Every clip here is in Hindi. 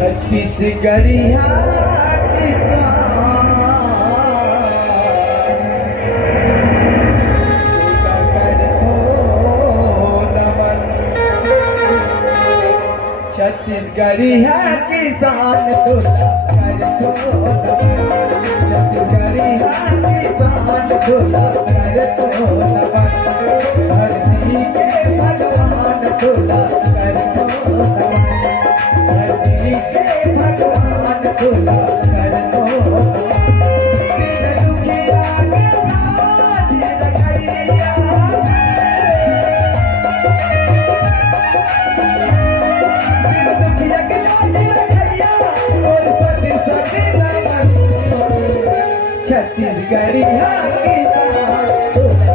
छत्तीसगढ़िया छत्तीसगढ़िया किसान तुला कर दो नमन छत्तीसगढ़िया किसान तुला कर दो नमन धरती के भगवान तुला कर दो नमन धरती के भगवान तुला कर दो छत्तीसगढ़िया किसान तुला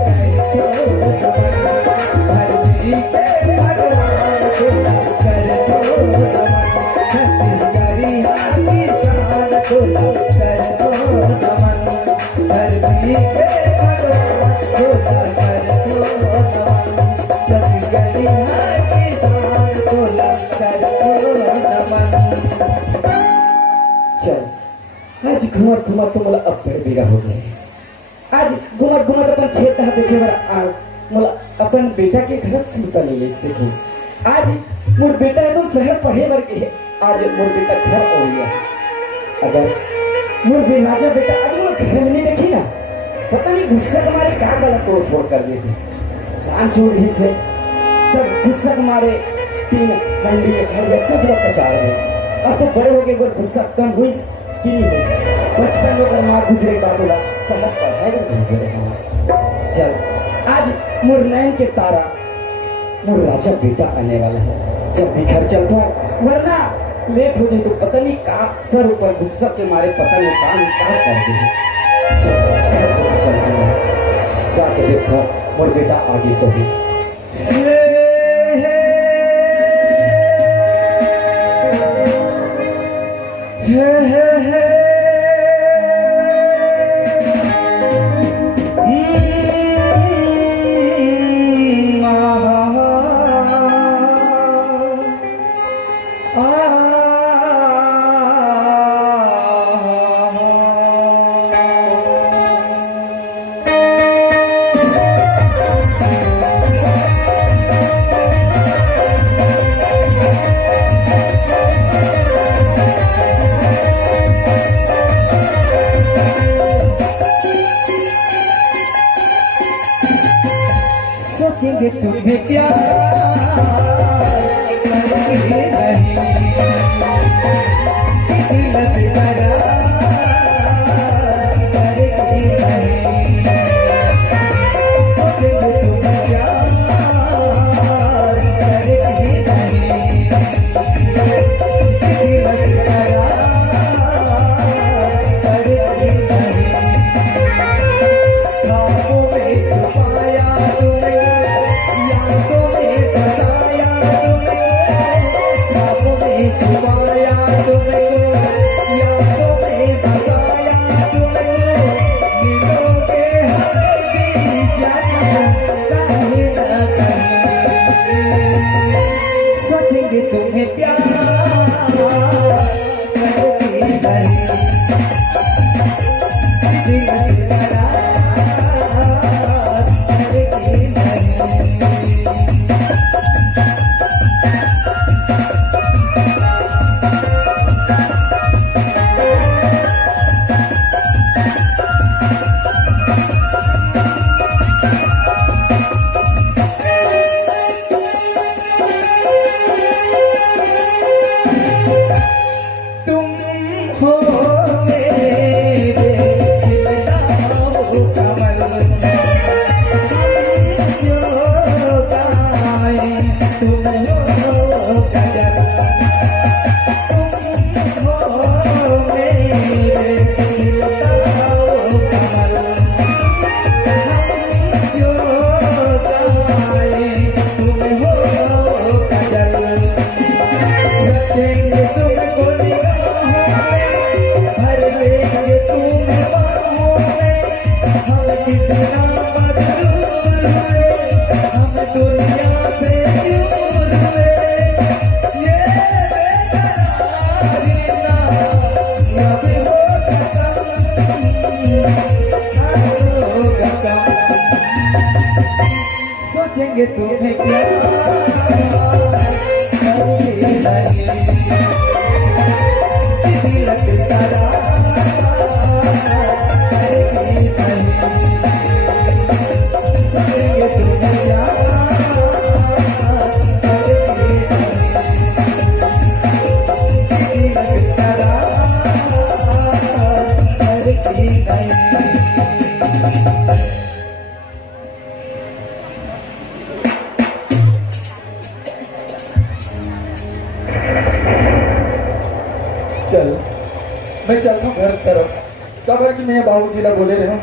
धरती के भगवान तुला कर दो नमन छत्तीसगढ़िया किसान तुला कर दो नमन धरती के भगवान तुला कर दो नमन छत्तीसगढ़िया किसान तुला कर दो नमन। चल आज घुमत घुमत तो मोला अब पेड़ बेगा हो गए। आज घुमत घुमत अपन खेत कहा देखे बड़ा मोला अपन बेटा के घर सुनता नहीं ले देखो। आज मोर बेटा तो शहर पढ़े बर के है, आज मोर बेटा घर आ गया। अगर मोर बेनाजा बेटा आज मोर घर में नहीं देखी ना, पता नहीं गुस्सा के मारे क्या गलत तोड़ फोड़ कर देते कान छोड़ ही से तब गुस्सा के मारे 3 मंडी और सब लोग कचार गए। अब तो बड़े हो गए गुस्सा कम हुई बचपन में माँ गुजरे बाबूला शहर पढ़ाई नहीं रहे। चल आज मोर नैन के तारा मोर राजा बेटा आने वाला है, जब भी घर चलता है वरना लेट हो जाए तो पता नहीं कहाँ सर ऊपर गुस्सा के मारे पता नहीं काम कर दे। जाके देखो मोर बेटा आगे से भी सोचेंगे तुम्हें प्यार करेंगे नहीं दिल से करार करेंगे नहीं सोचेंगे तुम्हें प्यार करेंगे नहीं दिल से करार करेंगे नहीं ख्वाबों में छुपाया छुपाया तुमको यादों में बसाया तुमको मिलोगे हमें क्या कहीं न कहीं सोचेंगे तुम्हें प्यार करोगे नहीं दिल से करार करेंगे नहीं। करेंगे तुम्हें प्यार करेंगे नहीं तिलक तारा करेंगे नहीं करेंगे तुम्हें प्यार करेंगे नहीं तिलक तारा करेंगे नहीं। चल मैं चलता हूँ घर तरफ तब कि मैं बाबूजी ने बोले रहे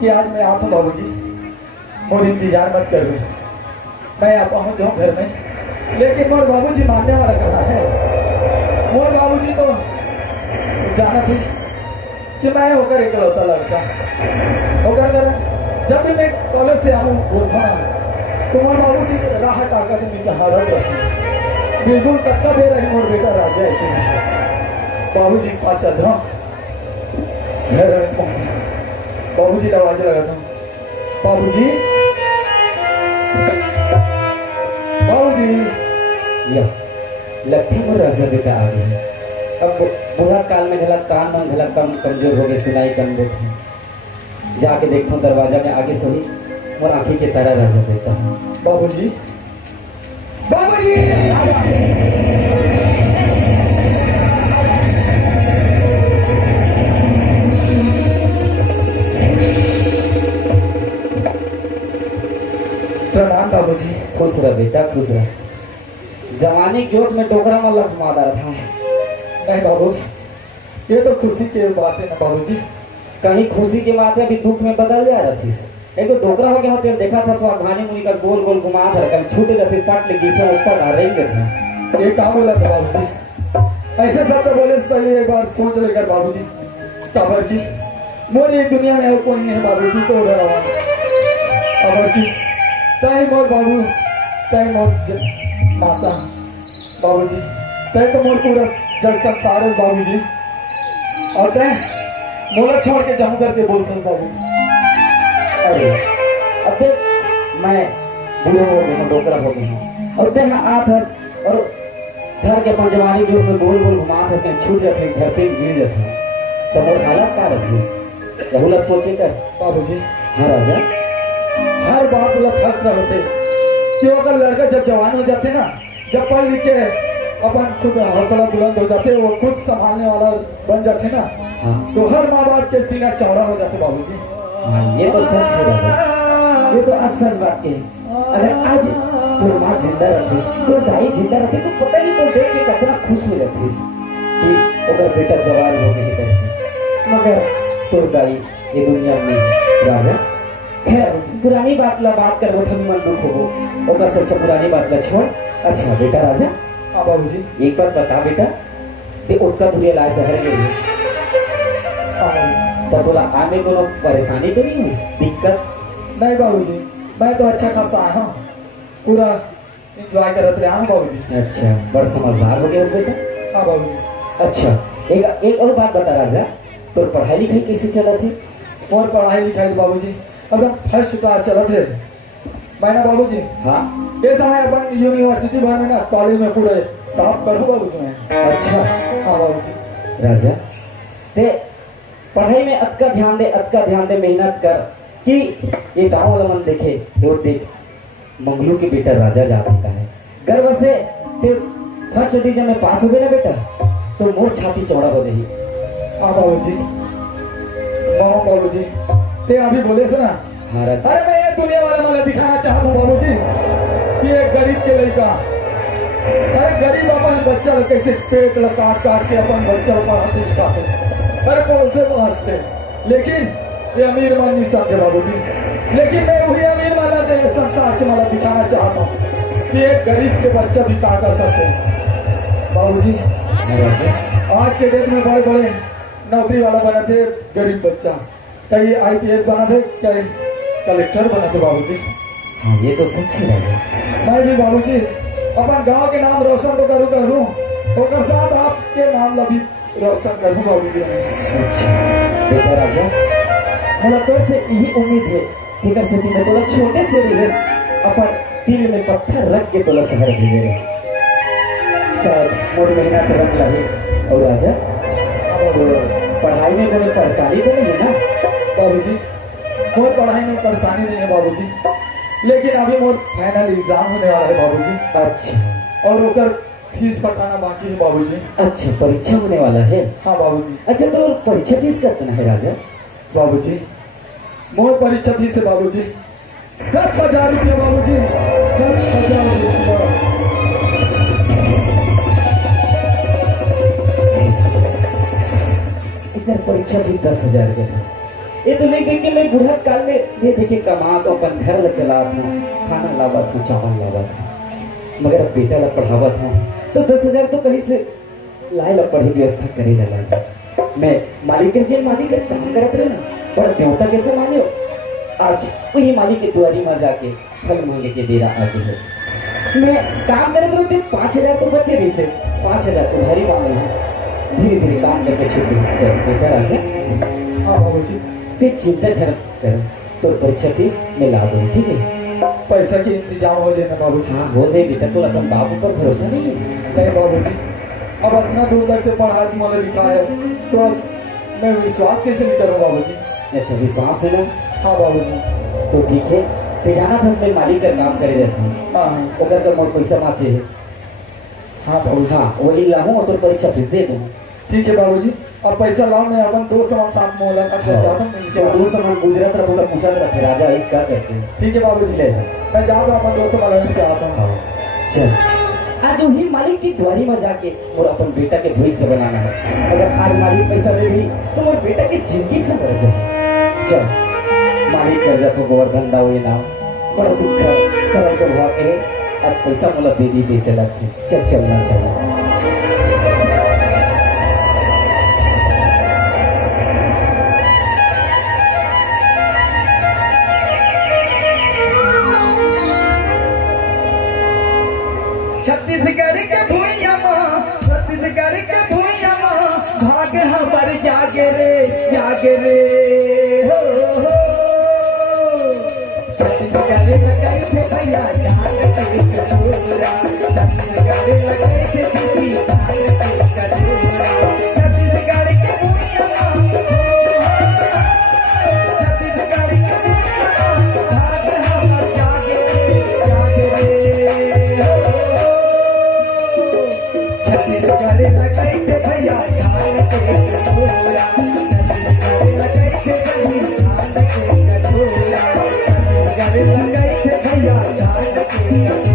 कि आज मैं आता हूँ बाबूजी मोर इंतजार मत कर मैं आ पहुँच जाऊँ घर में लेकिन मोर बाबूजी मानने वाला कहाँ है। मोर बाबूजी तो जाना थे कि मैं होकर इकलौता लड़का होकर कर जब भी मैं कॉलेज से आऊँ बोलता तो मोर बाबूजी राह ताकत में हारत रखी बिल्कुल तक्का दे रही मोर बेटा राजा ऐसे बाबूजी के पास चल रहा घर में पहुंचे बाबूजी का आवाज लगा था बाबूजी बाबूजी या लगती है राजा बेटा आ गए अब बुढ़ा काल में घला कान मन घला कम कमजोर हो गए सुनाई कम देते जाके देखता हूँ दरवाजा में आगे से ही और आंखी के तारा राजा बेटा बाबूजी बाबूजी प्रणाम बाबूजी। खुश रह बेटा खुश रह जवानी जोश में टोकरा में लखमा रहा था नहीं बाबू ये तो खुशी की बात है ना बाबूजी। कहीं खुशी की बात है अभी दुख में बदल जा रही थी एक तो डोकरा हो गया होते देखा था स्वाभानी मुनि का गोल गोल घुमा था कभी छूटे जाते काट ले गीठा ऊपर डाल रही था ये काम बोला था बाबूजी ऐसे सब तो बोले से पहले एक बार सोच लेकर बाबूजी काबर की मोरी एक दुनिया में और कोई नहीं है बाबूजी तो उधर काबर की टाइम और बाबू टाइम और माता बाबूजी तय तो मोर पूरा जग संसार है बाबूजी और तय मोला छोड़ के जाऊं करके बोलते बाबूजी। अरे अब देख मैं बूढ़ा हो गया डोकरा हो गया और तय आत हस और घर के अपन जवानी जो में गोल गोल घुमा सकते छूट जाते धरती गिर जाते तो मोर हालत क्या रखी यहूला सोचे कर बाबूजी। हाँ राजा हर बात लोग फर्क होते कि अगर लड़का जब जवान हो जाते ना जब पढ़ लिख के अपन खुद हौसला बुलंद हो जाते वो खुद संभालने वाला बन जाते ना हाँ। तो हर माँ बाप के सीना चौड़ा हो जाते बाबूजी। हाँ, ये तो सच है राजा ये तो आज सच बात है। अगर आज तो माँ जिंदा रहती तो दाई जिंदा रहती तो पता नहीं तो देख के कितना खुश हो जाती कि अगर बेटा जवान हो गई करती मगर तो दाई ये दुनिया में राजा खैर पुरानी बात ला बात कर वो मन दुख हो ओकर से अच्छा पुरानी बात ला छोड़। अच्छा बेटा राजा हाँ बाबूजी एक बात बता बेटा ते उठका धुरिया लाए शहर के लिए तो थोड़ा आने को परेशानी तो नहीं हुई दिक्कत नहीं बाबूजी मैं तो अच्छा खासा आया हूँ पूरा इंजॉय करते रहा हूँ बाबूजी। अच्छा बड़ा समझदार हो गया बेटा। हाँ बाबूजी। अच्छा एक और बात बता राजा तो पढ़ाई लिखाई कैसे चला थी। और पढ़ाई लिखाई बाबूजी एकदम फर्स्ट क्लास चला थे मैंने बाबूजी। हाँ ये समय अपन यूनिवर्सिटी भर में ना कॉलेज में पूरे टॉप करूँ बाबूजी मैं। अच्छा हाँ बाबूजी। राजा ते पढ़ाई में अतका ध्यान दे मेहनत कर कि ये गांव वाला मन देखे तो देख मंगलू के बेटा राजा जाति का है गर्व से ते फर्स्ट डिवीजन में पास हो गए ना बेटा तो मोर छाती चौड़ा हो रही। हाँ बाबूजी बाबूजी ते अभी बोले से ना। हाँ राजा। अरे मैं ये दुनिया वाला मला दिखाना चाहता हूँ बाबूजी कि एक गरीब के लड़का अरे गरीब अपन बच्चा कैसे पेट काट काट के अपन बच्चा पढ़ाते लिखाते अरे बोलते हंसते लेकिन ये अमीर मन नहीं समझे बाबूजी। लेकिन मैं वही अमीर वाला संसार के मला दिखाना चाहता हूँ कि एक गरीब के बच्चा भी क्या कर सकते हैं बाबूजी। आज के डेट में बड़े बड़े नौकरी वाला बने थे गरीब बच्चा कहीं IPS बना थे कहीं कलेक्टर बना थे बाबूजी। हाँ ये तो सच है मैं भी बाबूजी अपन गांव के नाम रोशन तो करूँ और साथ आपके नाम ला भी रोशन करूँ बाबूजी। अच्छा बेटा राजा मुझे तो से यही उम्मीद है कि कर सकती मैं थोड़ा छोटे से अपन दिल में पत्थर रख के तोला शहर भेजे रहे शायद मोर महीना के रख लगे। और राजा तो पढ़ाई में कोई परेशानी तो नहीं है ना? बाबूजी मोर पढ़ाई में परेशानी नहीं है बाबूजी, लेकिन अभी मोर फाइनल एग्जाम होने वाला है बाबूजी। अच्छा, और ओकर फीस पटाना बाकी है बाबूजी। अच्छा परीक्षा होने वाला है। हाँ बाबूजी। अच्छा तो परीक्षा फीस कितना है राजा? बाबूजी मोर परीक्षा फीस है बाबूजी 10,000 रुपया बाबूजी, 10,000 रुपया। इधर परीक्षा भी 10,000 के है। ये तो नहीं देख के मैं बुढ़ा काल में ये देखे कमा तो अपन घर ला चला था, खाना लावा था, चावल लावा था, मगर अब बेटा ला पढ़ावा था तो 10,000 तो कहीं से लाए ला पढ़े व्यवस्था करे ला। मैं मालिक के जेल मालिक के काम करत रहे ना, पर देवता कैसे मानियो? आज वही मालिक के द्वारी में जाके फल मांगे के देरा आगे है। मैं काम करत रहते 5,000 तो बचे रही से 5,000 उधारी मांगे हैं। धीरे धीरे काम करके छुट्टी बेटा राजा। हाँ बाबूजी। फिर चिंता झरप कर तो परीक्षा फीस मैं ला दूँ, ठीक है? पैसा के इंतजाम हो जाए ना बाबूजी। हाँ हो जाए बेटा, तो अपन बाबू पर भरोसा नहीं है? नहीं बाबूजी, अब इतना दूर तक तो पढ़ाई से मैंने लिखा है तो अब मैं विश्वास कैसे नहीं करूँ बाबूजी? अच्छा विश्वास है ना? हाँ बाबूजी। तो ठीक है, ते जाना था मैं मालिक का काम करे रहता हूँ। हाँ ओकर का मोर पैसा माचे है। हाँ बाबूजी। हाँ वही लाऊँ और तो परीक्षा फीस दे दूँ। ठीक है बाबूजी, और पैसा लाओ, मैं अपन दोस्त हमारे साथ में मुलाकात करता हूँ तो दोस्त हम गुजरात रहा तो पूछा था राजा इस क्या करते हैं? ठीक है बाबूजी, ले जाओ, मैं जाता हूँ अपन दोस्त वाला मिल के आता हूँ। चल आज वही मालिक की द्वारी में जाके और अपन बेटा के भविष्य बनाना है। अगर आज मालिक पैसा दे दी तो मोर बेटा की जिंदगी से बढ़ जाए। चल मालिक कर जातो गोवर्धन दाव ये नाम बड़ा सुख सरल स्वभाव के आज पैसा मोला दे दी पैसे लगते। चल चलना चाहिए। छत्तीसगढ़ के भूइया माँ, छत्तीसगढ़ के भूइया माँ, भाग हमार जागे रे हो हो। छत्तीसगढ़ लगाई थे भैया जान पे कटोरा, छत्तीसगढ़ लगाई थे दीदी जान पे कटोरा। छत्तीसगढ़ के भूइया माँ, छत्तीसगढ़ के भूइया माँ, भाग हमार जागे रे हो। छत्तीसगढ़ लगाई थे भैया जान पे कटोरा, छत्तीसगढ़ लगाई थे भैया जान पे कटोरा, छत्तीसगढ़ लगाई थे भैया जान पे कटोरा।